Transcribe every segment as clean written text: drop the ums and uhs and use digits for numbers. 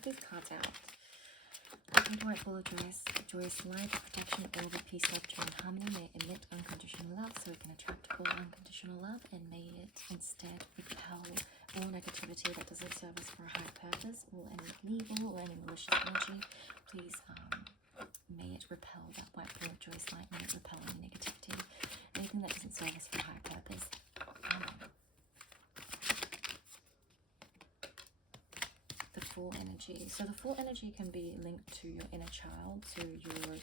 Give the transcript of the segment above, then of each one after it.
Check these cards out. How do I full of joyous light, protection, all the peace, love, joy, and harmony? May it emit unconditional love so it can attract all unconditional love, and may it instead repel all negativity that doesn't serve us for a higher purpose, all any evil or any malicious energy. Please may it repel that white ball of joyous light. May it repel any negativity, anything that doesn't serve us for a higher purpose. The full energy. So the full energy can be linked to your inner child, to your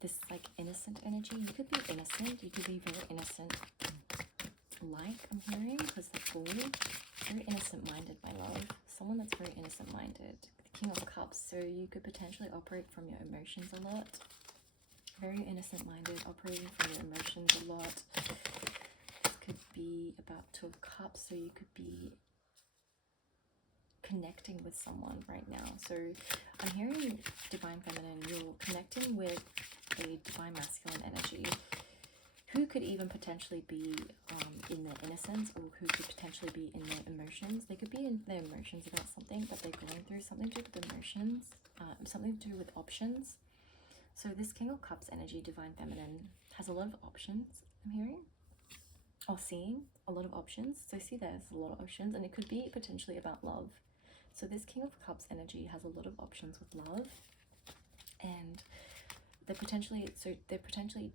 this like innocent energy. You could be innocent, you could be very innocent, like I'm hearing, because the Fool, very innocent-minded, my love. Someone that's very innocent-minded. The King of Cups, so you could potentially operate from your emotions a lot. Very innocent-minded, operating from your emotions a lot. This could be about Two of Cups, so you could be connecting with someone right now. So I'm hearing Divine Feminine, you're connecting with a Divine Masculine energy who could even potentially be in their innocence, or who could potentially be in their emotions. They could be in their emotions about something that they're going through, something to do with emotions, something to do with options. So this King of Cups energy, Divine Feminine, has a lot of options, I'm hearing, or seeing a lot of options. So see, there's a lot of options, and it could be potentially about love. So this King of Cups energy has a lot of options with love, and they're potentially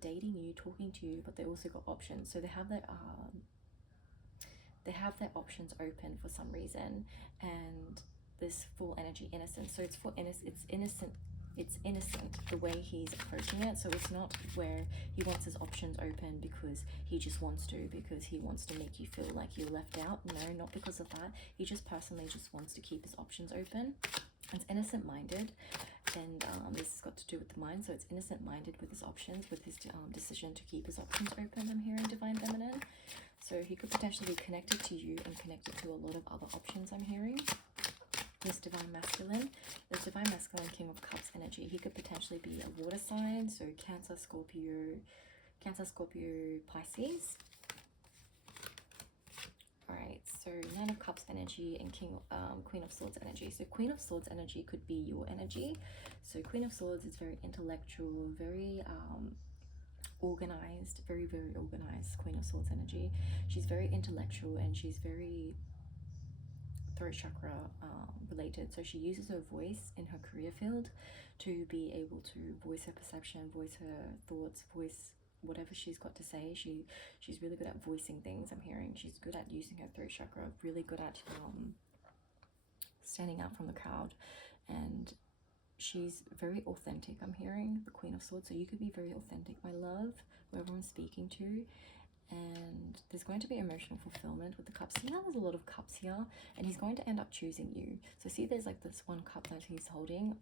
dating you, talking to you, but they also got options. So they have their options open for some reason. And this full energy, innocence. So it's innocent the way he's approaching it. So it's not where he wants his options open because he just wants to, because he wants to make you feel like you're left out. No, not because of that. He just personally just wants to keep his options open. It's innocent-minded, and this has got to do with the mind. So it's innocent-minded with his options, with his decision to keep his options open, I'm hearing, Divine Feminine. So he could potentially be connected to you and connected to a lot of other options, I'm hearing. This Divine Masculine, this Divine Masculine King of Cups energy, he could potentially be a water sign, so Cancer, Scorpio, Pisces. Alright, so Nine of Cups energy and Queen of Swords energy. So Queen of Swords energy could be your energy. So Queen of Swords is very intellectual, very organized, very organized. Queen of Swords energy. She's very intellectual, and she's very throat chakra related. So she uses her voice in her career field to be able to voice her perception, voice her thoughts, voice whatever she's got to say. She's really good at voicing things, I'm hearing. She's good at using her throat chakra, really good at standing out from the crowd, and she's very authentic, I'm hearing, the Queen of Swords. So you could be very authentic, my love, whoever I'm speaking to. And there's going to be emotional fulfillment with the cups. See how there's a lot of cups here, and he's going to end up choosing you. So see, there's like this one cup that he's holding,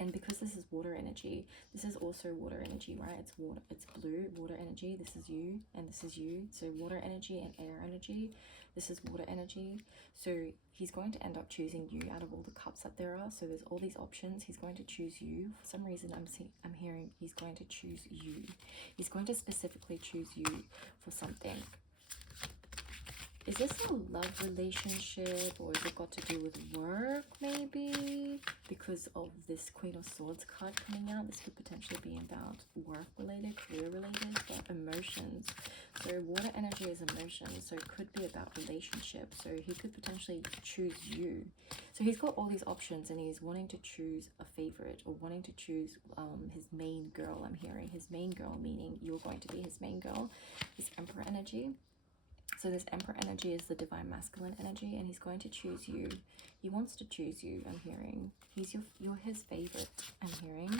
and because this is water energy, this is also water energy, right? It's water, it's blue water energy. This is you and this is you. So water energy and air energy. This is water energy. So he's going to end up choosing you out of all the cups that there are. So there's all these options. He's going to choose you. For some reason, I'm hearing he's going to choose you. He's going to specifically choose you for something. Is this a love relationship, or is it got to do with work, maybe? Because of this Queen of Swords card coming out, this could potentially be about work-related, career-related, but emotions. So water energy is emotions, so it could be about relationships. So he could potentially choose you. So he's got all these options, and he's wanting to choose a favorite, or wanting to choose his main girl, I'm hearing. His main girl, meaning you're going to be his main girl. This Emperor energy. So this Emperor energy is the Divine Masculine energy, and he's going to choose you. He wants to choose you, I'm hearing. You're his favorite, I'm hearing.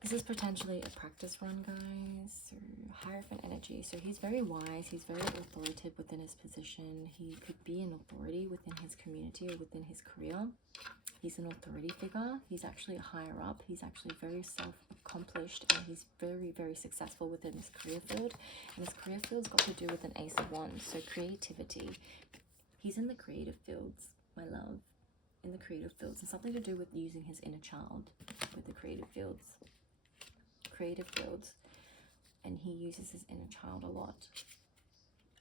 This is potentially a practice run, guys. So Hierophant energy. So he's very wise. He's very authoritative within his position. He could be an authority within his community or within his career. He's an authority figure. He's actually a higher up. He's actually very self-accomplished, and he's very successful within his career field. And his career field's got to do with an Ace of Wands. So creativity. He's in the creative fields, my love. In the creative fields. And something to do with using his inner child with the creative fields. And he uses his inner child a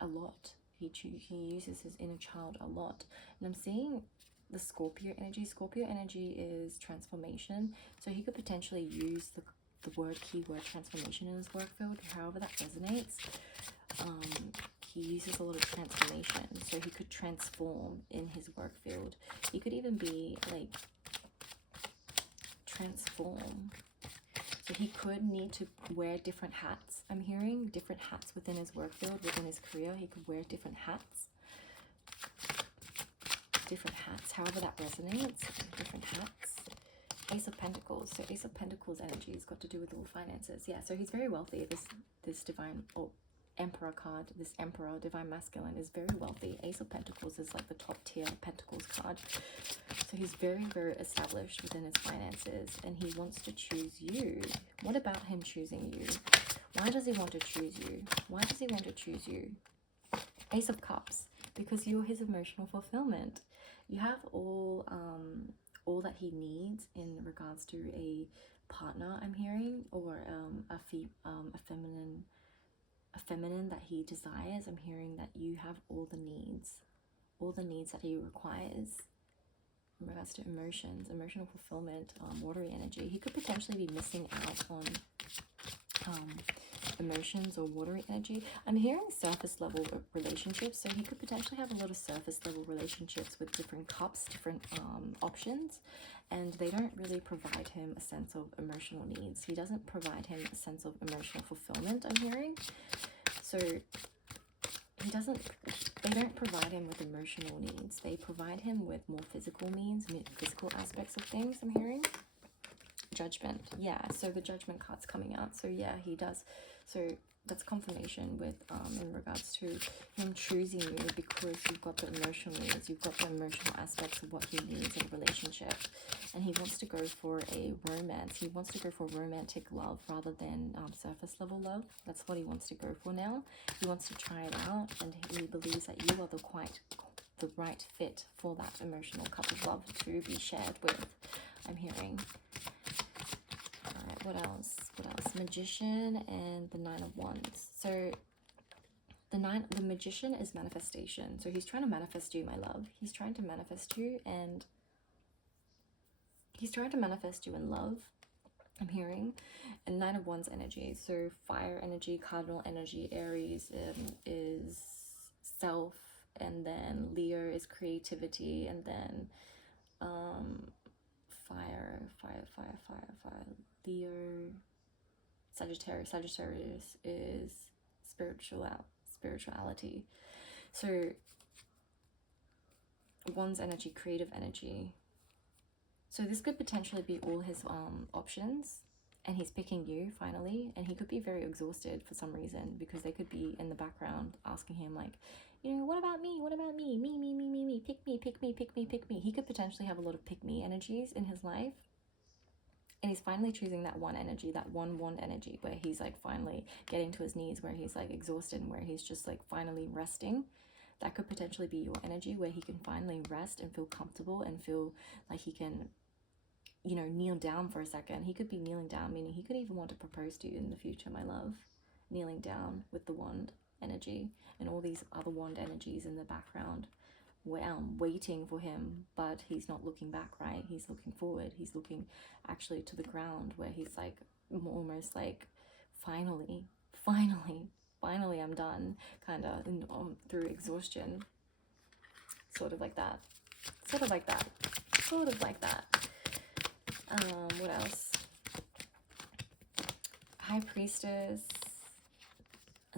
lot. He uses his inner child a lot. And I'm seeing the Scorpio energy. Scorpio energy is transformation. So he could potentially use the keyword transformation in his work field, however that resonates. He uses a lot of transformation. So he could transform in his work field. He could even be like transform. So he could need to wear different hats. I'm hearing different hats within his work field, within his career. He could wear different hats. Different hats, however that resonates. Different hats. Ace of Pentacles. So Ace of Pentacles energy has got to do with all finances. Yeah, so he's very wealthy. This divine, or Emperor card, this Emperor, divine masculine, is very wealthy. Ace of Pentacles is like the top tier Pentacles card. So he's very, very established within his finances, and he wants to choose you. What about him choosing you? Why does he want to choose you? Why does he want to choose you? Ace of Cups, because you're his emotional fulfillment. You have all that he needs in regards to a partner, I'm hearing, or a feminine that he desires. I'm hearing that you have all the needs that he requires in regards to emotions, emotional fulfillment, watery energy. He could potentially be missing out on emotions or watery energy. I'm hearing surface level relationships, so he could potentially have a lot of surface level relationships with different cups, different options, and they don't really provide him a sense of emotional needs. He doesn't provide him a sense of emotional fulfillment, I'm hearing. So they don't provide him with emotional needs. They provide him with more physical needs, physical aspects of things, I'm hearing. Judgment. Yeah, so the Judgment card's coming out. So yeah, he does. So that's confirmation with in regards to him choosing you, because you've got the emotional needs, you've got the emotional aspects of what he needs in a relationship, and he wants to go for a romance. He wants to go for romantic love rather than surface level love. That's what he wants to go for now. He wants to try it out, and he believes that you are the right fit for that emotional cup of love to be shared with, I'm hearing. What else? Magician and the Nine of Wands. So the Magician is manifestation. So he's trying to manifest you, my love. He's trying to manifest you, and he's trying to manifest you in love, I'm hearing. And Nine of Wands energy. So fire energy, cardinal energy, Aries is self, and then Leo is creativity, and then fire. Leo, Sagittarius is spirituality. So Wands energy, creative energy. So this could potentially be all his options, and he's picking you finally, and he could be very exhausted for some reason, because they could be in the background asking him like, you know, what about me? What about me? Me, pick me. He could potentially have a lot of pick me energies in his life. And he's finally choosing that one energy, that one wand energy, where he's like finally getting to his knees, where he's like exhausted, and where he's just like finally resting. That could potentially be your energy, where he can finally rest and feel comfortable and feel like he can, you know, kneel down for a second. He could be kneeling down, meaning he could even want to propose to you in the future, my love. Kneeling down with the wand energy and all these other wand energies in the background, waiting for him, but he's not looking back, right? He's looking forward. He's looking actually to the ground, where he's like almost like finally I'm done, kind of through exhaustion, sort of like that. What else? High Priestess,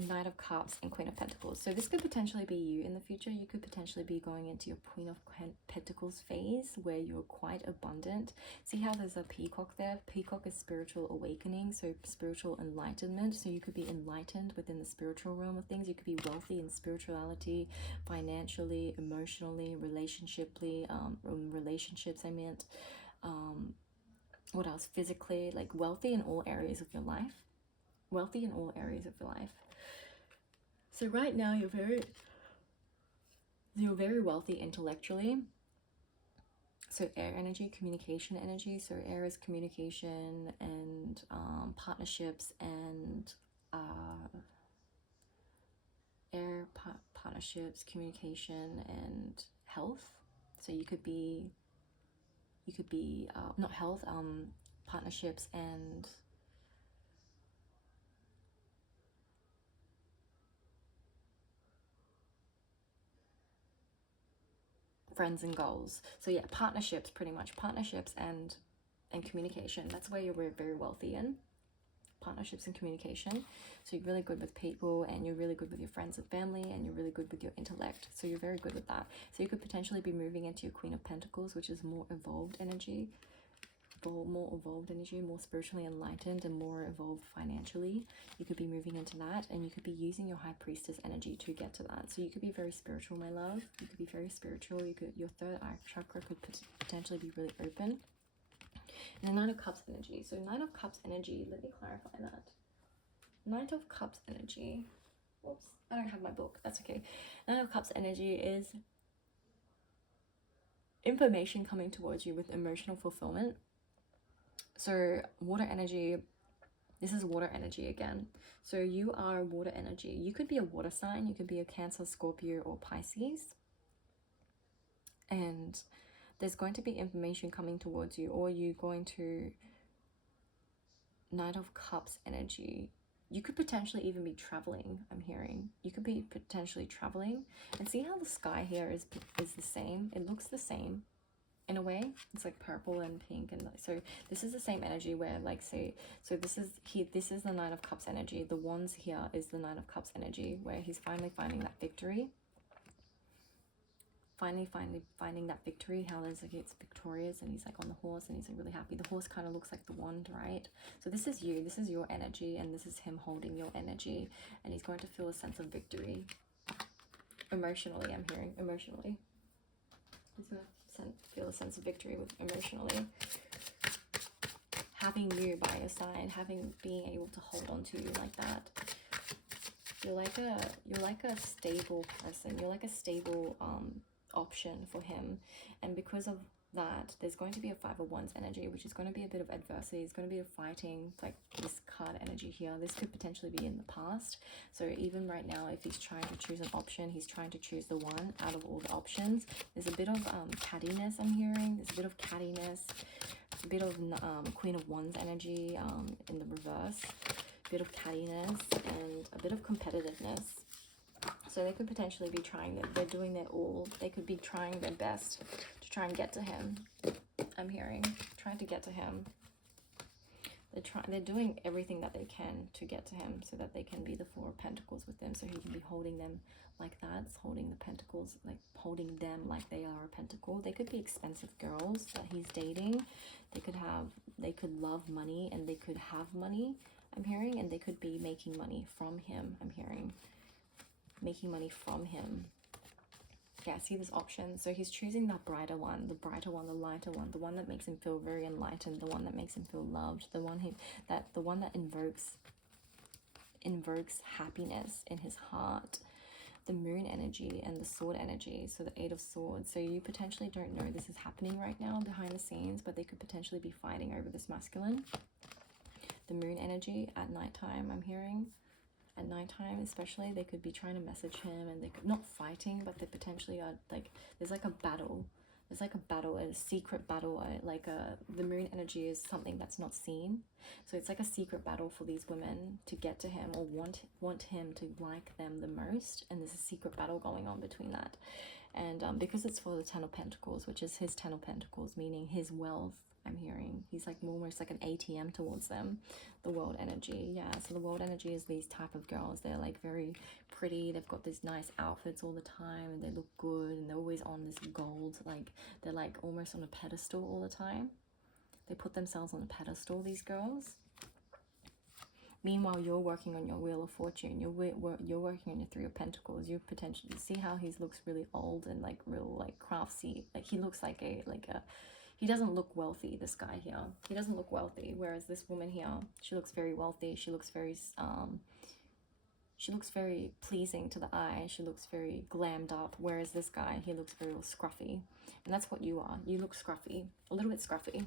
Knight of Cups, and Queen of Pentacles. So this could potentially be you in the future. You could potentially be going into your Queen of Pentacles phase, where you're quite abundant. See how there's a peacock there? Peacock is spiritual awakening, so spiritual enlightenment. So you could be enlightened within the spiritual realm of things. You could be wealthy in spirituality, financially, emotionally, relationships, I meant. What else? Physically, like wealthy in all areas of your life. So right now you're very wealthy intellectually. So air energy, communication energy. So air is communication and partnerships, and partnerships, communication, and health. So you could be not health, partnerships and friends and goals. So yeah, partnerships, pretty much partnerships and communication. That's where you're very wealthy in. Partnerships and communication. So you're really good with people, and you're really good with your friends and family, and you're really good with your intellect. So you're very good with that. So you could potentially be moving into your Queen of Pentacles, which is more evolved energy, more spiritually enlightened and more evolved financially. You could be moving into that, and you could be using your High Priestess energy to get to that. So you could be very spiritual, my love. You could be very spiritual. Your third eye chakra could potentially be really open. And the Knight of Cups energy. So Knight of Cups energy, let me clarify that. Knight of Cups energy. Whoops, I don't have my book. That's okay. Knight of Cups energy is information coming towards you with emotional fulfillment. So water energy, this is water energy again. So you are water energy. You could be a water sign. You could be a Cancer, Scorpio, or Pisces. And there's going to be information coming towards you, or you're going to Knight of Cups energy. You could potentially even be traveling, I'm hearing. You could be potentially traveling. And see how the sky here is the same? It looks the same in a way. It's like purple and pink, and so this is the same energy where, like, say, so this is the Knight of Cups energy. The wands here is the Knight of Cups energy, where he's finally finding that victory. Finally finding that victory, how there's like, it's victorious, and he's like on the horse, and he's like really happy. The horse kind of looks like the wand, right? So this is you, this is your energy, and this is him holding your energy, and he's going to feel a sense of victory emotionally. I'm hearing emotionally. He's going to feel a sense of victory with emotionally. Having you by your side, being able to hold on to you like that. You're like a stable person. You're like a stable option for him, and because of that, there's going to be a Five of Wands energy, which is going to be a bit of adversity. It's going to be a fighting, like this card energy here. This could potentially be in the past. So even right now, if he's trying to choose an option, he's trying to choose the one out of all the options. There's a bit of cattiness I'm hearing. There's a bit of cattiness, a bit of Queen of Wands energy in the reverse, a bit of cattiness, and a bit of competitiveness. So they could potentially be they're doing their all. They could be trying their best to try and get to him. I'm hearing, trying to get to him. They're doing everything that they can to get to him, so that they can be the Four of Pentacles with them, so he can be holding them like that. It's holding the pentacles, like holding them like they are a pentacle. They could be expensive girls that he's dating. They could love money, and they could have money, I'm hearing, and they could be making money from him, I'm hearing. Making money from him. Yeah, see this option. So he's choosing the brighter one, the lighter one, the one that makes him feel very enlightened, the one that makes him feel loved, the one that invokes happiness in his heart. The Moon energy and the Sword energy. So the Eight of Swords. So you potentially don't know this is happening right now behind the scenes, but they could potentially be fighting over this masculine. The Moon energy at nighttime, I'm hearing. At nighttime especially, they could be trying to message him, and they could not fighting, but they potentially are like, there's like a battle. There's like a battle, a secret battle. The Moon energy is something that's not seen, so it's like a secret battle for these women to get to him, or want him to like them the most, and there's a secret battle going on between that. And because it's for the Ten of Pentacles, which is his Ten of Pentacles, meaning his wealth, I'm hearing, he's like almost like an ATM towards them. The World energy, yeah. So the World energy is these type of girls. They're like very pretty. They've got these nice outfits all the time, and they look good, and they're always on this gold, like they're like almost on a pedestal all the time. They put themselves on a pedestal, these girls. Meanwhile, you're working on your Wheel of Fortune. You're working on your Three of Pentacles. You potentially see how he looks really old and like real like craftsy. Like he looks like a he doesn't look wealthy, this guy here. He doesn't look wealthy, whereas this woman here, she looks very wealthy. She looks very pleasing to the eye. She looks very glammed up, whereas this guy, he looks very scruffy. And that's what you are. You look scruffy, a little bit scruffy.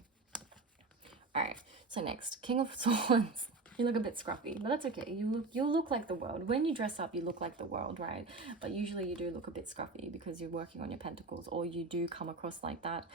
All right, so next, King of Swords. You look a bit scruffy, but that's okay. You look like the world. When you dress up, you look like the world, right? But usually you do look a bit scruffy because you're working on your pentacles, or you do come across like that,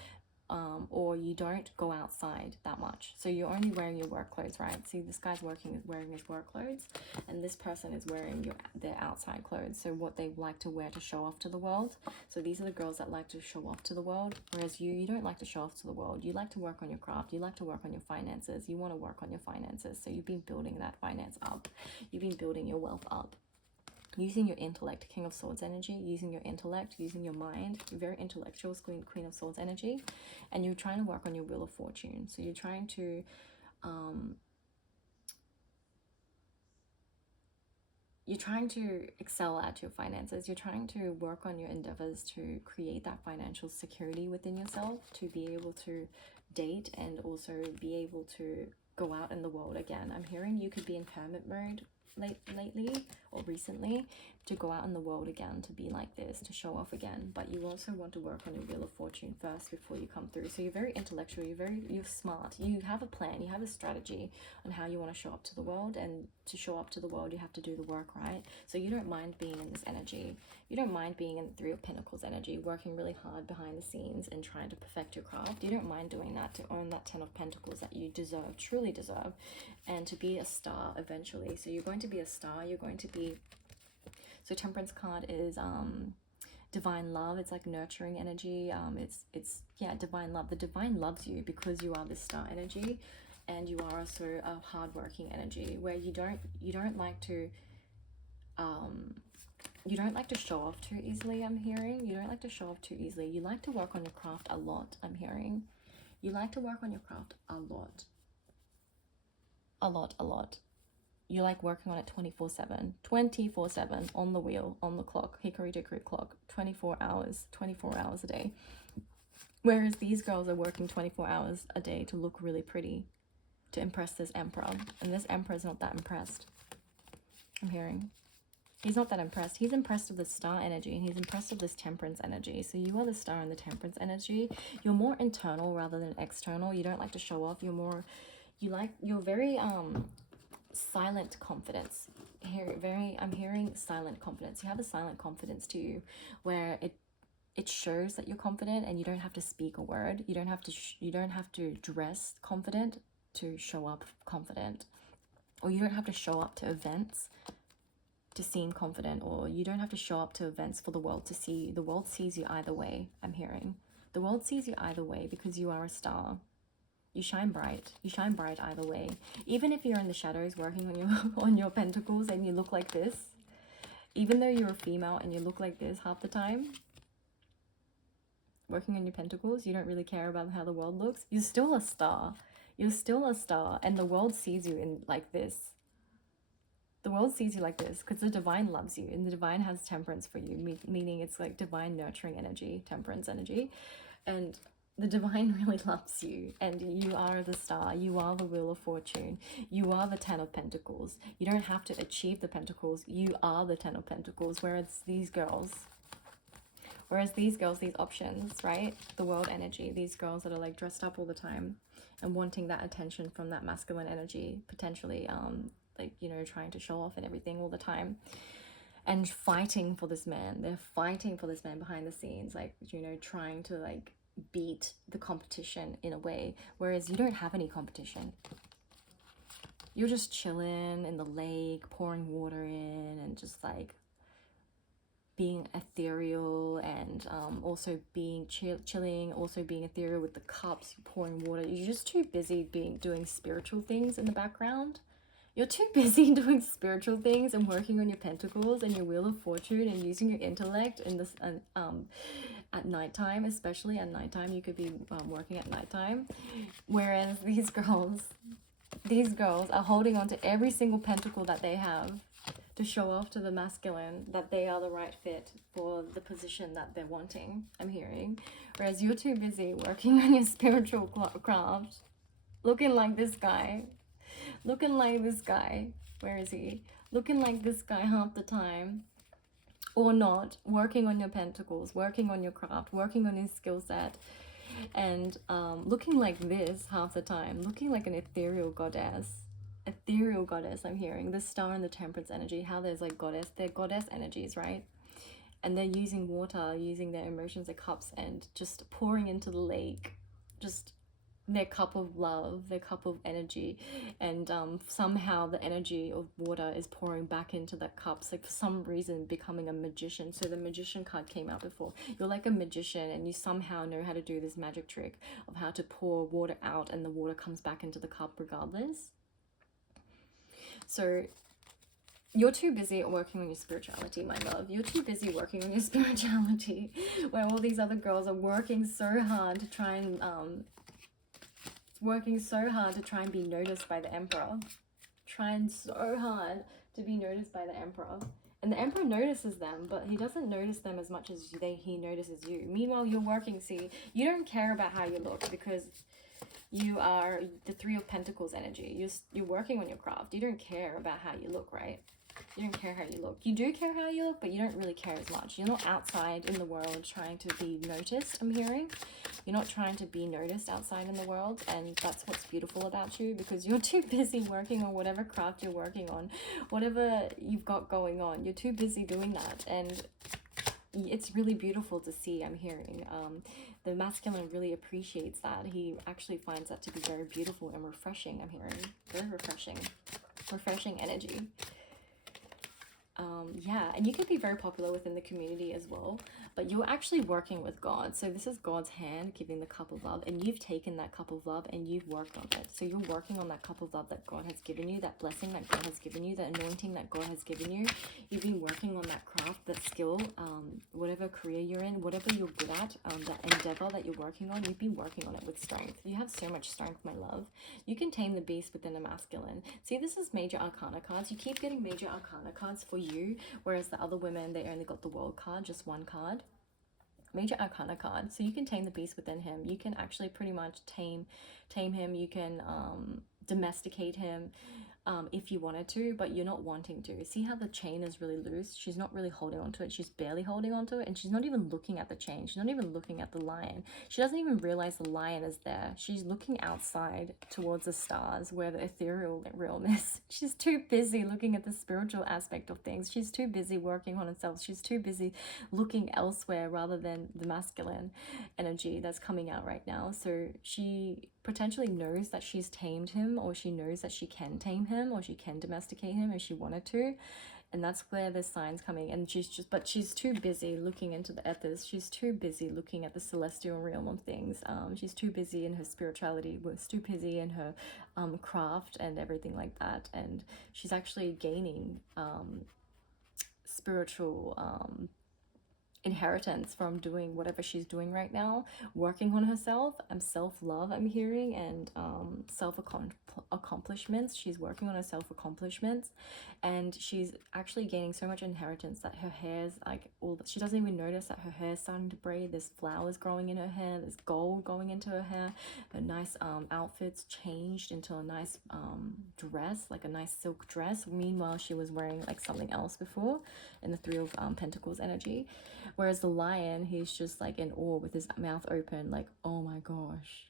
or you don't go outside that much. So you're only wearing your work clothes, right? See, this guy's wearing his work clothes, and this person is wearing their outside clothes. So what they like to wear to show off to the world. So these are the girls that like to show off to the world, whereas you don't like to show off to the world. You like to work on your craft. You like to work on your finances. You want to work on your finances. So you've been building that finance up. You've been building your wealth up. Using your intellect, King of Swords energy, using your intellect, using your mind, very intellectual, Queen of Swords energy, and you're trying to work on your Wheel of Fortune. So you're trying to excel at your finances. You're trying to work on your endeavors to create that financial security within yourself, to be able to date and also be able to go out in the world again. I'm hearing you could be in hermit mode lately or recently, to go out in the world again, to be like this, to show off again. But you also want to work on your Wheel of Fortune first before you come through. So you're very intellectual, you're smart, you have a plan, you have a strategy on how you want to show up to the world. And to show up to the world, you have to do the work, right? So you don't mind being in this energy. You don't mind being in the Three of Pentacles energy, working really hard behind the scenes and trying to perfect your craft. You don't mind doing that to earn that 10 of Pentacles that you deserve, truly deserve, and to be a star eventually. So you're going to be a star. You're going to be... So Temperance card is divine love. It's like nurturing energy. It's yeah, divine love. The divine loves you because you are this star energy, and you are also a hardworking energy, where you don't like to show off too easily. I'm hearing you don't like to show off too easily. You like to work on your craft a lot. I'm hearing you like to work on your craft a lot. You like working on it 24/7 on the wheel, on the clock, hickory dickory clock, 24 hours a day. Whereas these girls are working 24 hours a day to look really pretty, to impress this emperor. And this emperor is not that impressed. I'm hearing he's not that impressed. He's impressed with the star energy, and he's impressed with this temperance energy. So you are the star and the temperance energy. You're more internal rather than external. You don't like to show off. You're very silent confidence. I'm hearing silent confidence. You have a silent confidence to you, where it shows that you're confident, and you don't have to speak a word. You don't have to dress confident to show up confident, or you don't have to show up to events to seem confident, or you don't have to show up to events for the world to see. The world sees you either way. I'm hearing the world sees you either way, because you are a star. You shine bright. You shine bright either way. Even if you're in the shadows working on your pentacles and you look like this, even though you're a female and you look like this half the time, working on your pentacles, you don't really care about how the world looks. You're still a star. You're still a star, and the world sees you in like this. The world sees you like this because the divine loves you, and the divine has temperance for you, meaning it's like divine nurturing energy, temperance energy, and the divine really loves you, and you are the star. You are the Wheel of Fortune. You are the 10 of Pentacles. You don't have to achieve the Pentacles. You are the 10 of Pentacles, whereas these girls, these options, right? The world energy, these girls that are like dressed up all the time and wanting that attention from that masculine energy, potentially, like, you know, trying to show off and everything all the time, and fighting for this man. They're fighting for this man behind the scenes, like, you know, trying to like beat the competition in a way, whereas you don't have any competition. You're just chilling in the lake, pouring water in, and just like being ethereal, and also being chilling, also being ethereal with the cups, pouring water. You're just too busy doing spiritual things in the background. You're too busy doing spiritual things and working on your pentacles and your Wheel of Fortune and using your intellect in this at nighttime. Especially at nighttime, you could be working at nighttime, whereas these girls are holding on to every single pentacle that they have to show off to the masculine that they are the right fit for the position that they're wanting, I'm hearing. Whereas you're too busy working on your spiritual craft, looking like this guy. Where is he? Looking like this guy half the time, or not, working on your pentacles, working on your craft, working on his skill set, and looking like this half the time, looking like an ethereal goddess, ethereal goddess, I'm hearing. The star and the temperance energy, how there's like they're goddess energies, right? And they're using water, using their emotions, their cups, and just pouring into the lake, just their cup of love, their cup of energy, and somehow the energy of water is pouring back into that cup. So for some reason becoming a magician. So the magician card came out before. You're like a magician, and you somehow know how to do this magic trick of how to pour water out, and the water comes back into the cup regardless. So you're too busy working on your spirituality, my love. You're too busy working on your spirituality, where all these other girls are working so hard to try and be noticed by the Emperor. Trying so hard to be noticed by the Emperor. And the Emperor notices them, but he doesn't notice them as much as he notices you. Meanwhile, you're working, see, you don't care about how you look because you are the Three of Pentacles energy. You're working on your craft. You don't care about how you look, right? You don't care how you look. You do care how you look, but you don't really care as much. You're not outside in the world trying to be noticed, I'm hearing. You're not trying to be noticed outside in the world, and that's what's beautiful about you, because you're too busy working on whatever craft you're working on, whatever you've got going on. You're too busy doing that, and it's really beautiful to see, I'm hearing. The masculine really appreciates that. He actually finds that to be very beautiful and refreshing, I'm hearing. Very refreshing. Refreshing energy. Yeah, and you could be very popular within the community as well, but you're actually working with God. So this is God's hand giving the cup of love, and you've taken that cup of love and you've worked on it. So you're working on that cup of love that God has given you, that blessing that God has given you, the anointing that God has given you. You've been working on that craft, that skill, whatever career you're in, whatever you're good at, that endeavor that you're working on, you've been working on it with strength. You have so much strength, my love. You can tame the beast within a masculine. See, this is major arcana cards. You keep getting major arcana cards for you, whereas the other women, they only got the world card, just one card. Major arcana card. So you can tame the beast within him. You can actually pretty much tame him. You can domesticate him if you wanted to, but you're not wanting to. See how the chain is really loose? She's not really holding on to it. She's barely holding on to it, and she's not even looking at the chain. She's not even looking at the lion. She doesn't even realize the lion is there. She's looking outside towards the stars where the ethereal realm is. She's too busy looking at the spiritual aspect of things. She's too busy working on herself. She's too busy looking elsewhere rather than the masculine energy that's coming out right now. So she potentially knows that she's tamed him, or she knows that she can tame him, or she can domesticate him if she wanted to. And that's where the signs coming. And she's too busy looking into the ethers. She's too busy looking at the celestial realm of things. She's too busy in her spirituality. Was too busy in her craft and everything like that. And she's actually gaining spiritual inheritance from doing whatever she's doing right now, working on herself, self-love, I'm hearing, and self-accomplishments. She's working on her self-accomplishments, and she's actually gaining so much inheritance that her hair's like she doesn't even notice that her hair's starting to braid. There's flowers growing in her hair, there's gold going into her hair, her nice outfits changed into a nice dress, like a nice silk dress. Meanwhile, she was wearing like something else before in the Three of Pentacles energy. Whereas the lion, he's just like in awe with his mouth open, like, oh my gosh,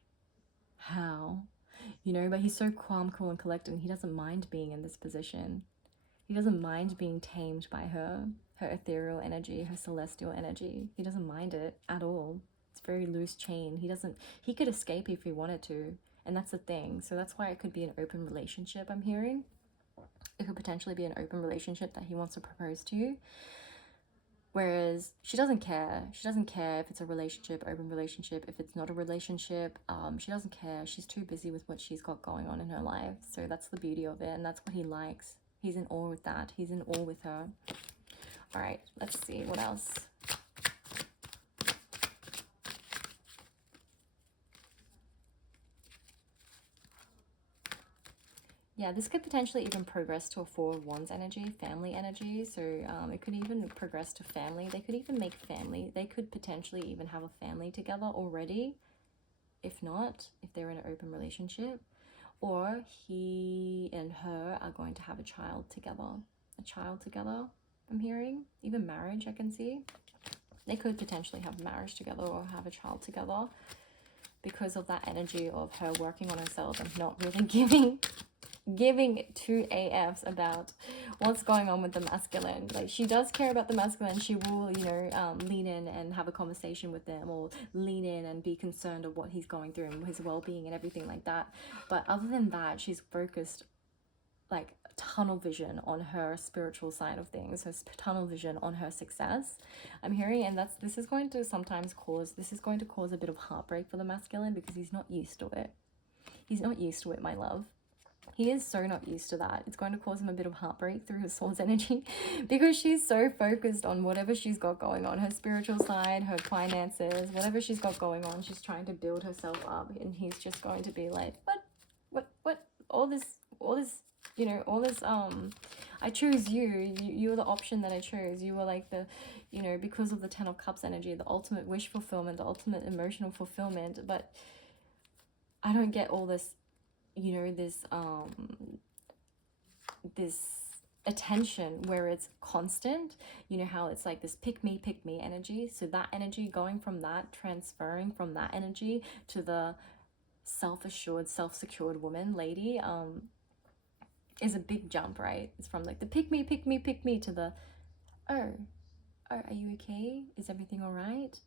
how? You know, but he's so calm, cool, and collected, and he doesn't mind being in this position. He doesn't mind being tamed by her ethereal energy, her celestial energy. He doesn't mind it at all. It's a very loose chain. He could escape if he wanted to, and that's the thing. So that's why it could be an open relationship, I'm hearing. It could potentially be an open relationship that he wants to propose to you. Whereas she doesn't care. She doesn't care if it's a relationship, open relationship, if it's not a relationship. She doesn't care. She's too busy with what she's got going on in her life. So that's the beauty of it, and that's what he likes. He's in awe with that. He's in awe with her. All right, let's see what else. Yeah, this could potentially even progress to a Four of Wands energy, family energy. So it could even progress to family. They could even make family. They could potentially even have a family together already. If not, if they're in an open relationship. Or he and her are going to have a child together. A child together, I'm hearing. Even marriage, I can see. They could potentially have marriage together or have a child together, because of that energy of her working on herself and not really giving giving two AFs about what's going on with the masculine. Like, she does care about the masculine. She will, you know, lean in and have a conversation with them, or lean in and be concerned of what he's going through and his well-being and everything like that. But other than that, she's focused, like, tunnel vision on her spiritual side of things, her tunnel vision on her success, I'm hearing. And this is going to sometimes cause a bit of heartbreak for the masculine, because he's not used to it. He's not used to it, my love. He is so not used to that. It's going to cause him a bit of heartbreak through his soul's energy, because she's so focused on whatever she's got going on, her spiritual side, her finances, whatever she's got going on. She's trying to build herself up, and he's just going to be like, what, all this, you know, all this, I chose you. You were the option that I chose. You were like the, you know, because of the 10 of Cups energy, the ultimate wish fulfillment, the ultimate emotional fulfillment. But I don't get all this, you know, this attention where it's constant. You know how it's like this pick me energy. So that energy, going from that, transferring from that energy to the self-assured, self-secured woman, lady, is a big jump, right? It's from like the pick me to the, oh, are you okay? Is everything all right?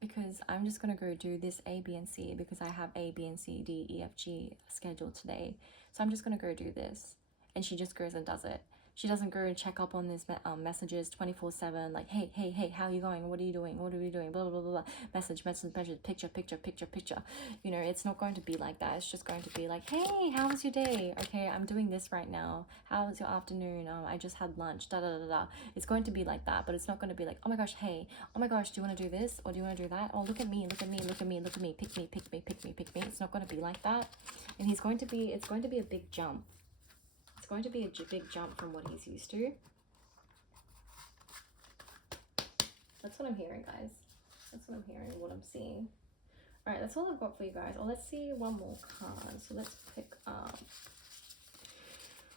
Because I'm just going to go do this A, B, and C, because I have A, B, and C, D, E, F, G scheduled today. So I'm just going to go do this. And she just goes and does it. She doesn't go and check up on these messages 24/7, like, hey, how are you going? What are you doing? What are we doing? Blah, blah, blah, blah. Message, picture. You know, it's not going to be like that. It's just going to be like, hey, how was your day? Okay, I'm doing this right now. How was your afternoon? I just had lunch, da. It's going to be like that, but it's not going to be like, oh my gosh, hey, oh my gosh, do you want to do this? Or do you want to do that? Oh, look at me, pick me. It's not going to be like that. And it's going to be a big jump. It's going to be a big jump from what he's used to. That's what I'm hearing, guys. That's what I'm hearing, what I'm seeing. All right, that's all I've got for you guys. Oh, let's see one more card. So let's pick up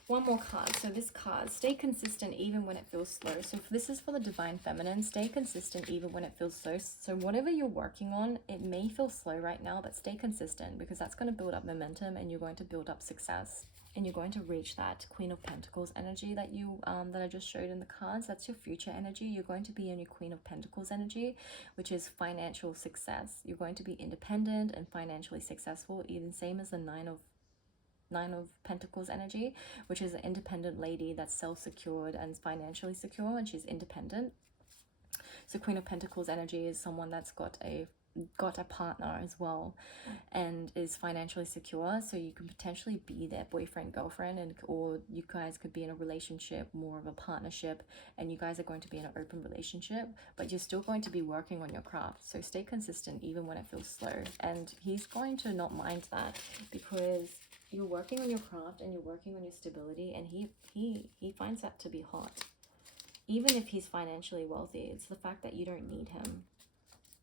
one more card. So this card, stay consistent even when it feels slow. So this is for the divine feminine. Stay consistent even when it feels slow. So whatever you're working on, it may feel slow right now, but stay consistent, because that's going to build up momentum, and you're going to build up success. And you're going to reach that Queen of Pentacles energy that you that I just showed in the cards. That's your future energy. You're going to be in your Queen of Pentacles energy, which is financial success. You're going to be independent and financially successful, even same as the Nine of Pentacles energy, which is an independent lady that's self-secured and financially secure, and she's independent. So Queen of Pentacles energy is someone that's got a partner as well and is financially secure. So you can potentially be their boyfriend, girlfriend, and or you guys could be in a relationship, more of a partnership, and you guys are going to be in an open relationship, but you're still going to be working on your craft. So stay consistent even when it feels slow, and he's going to not mind that, because you're working on your craft and you're working on your stability, and he finds that to be hot. Even if he's financially wealthy, it's the fact that you don't need him.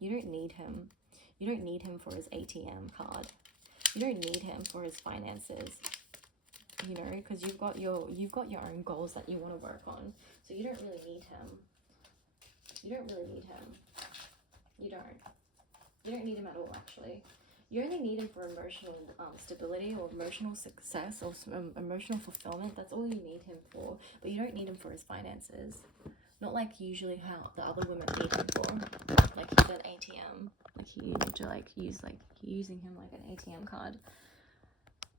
You don't need him. You don't need him for his ATM card. You don't need him for his finances. You know, because you've got your own goals that you want to work on. So you don't really need him. You don't really need him. You don't. You don't need him at all, actually. You only need him for emotional stability, or emotional success, or emotional fulfillment. That's all you need him for. But you don't need him for his finances. Not like usually how the other women need him for. Like he's an ATM. Like you need to like use like using him like an ATM card.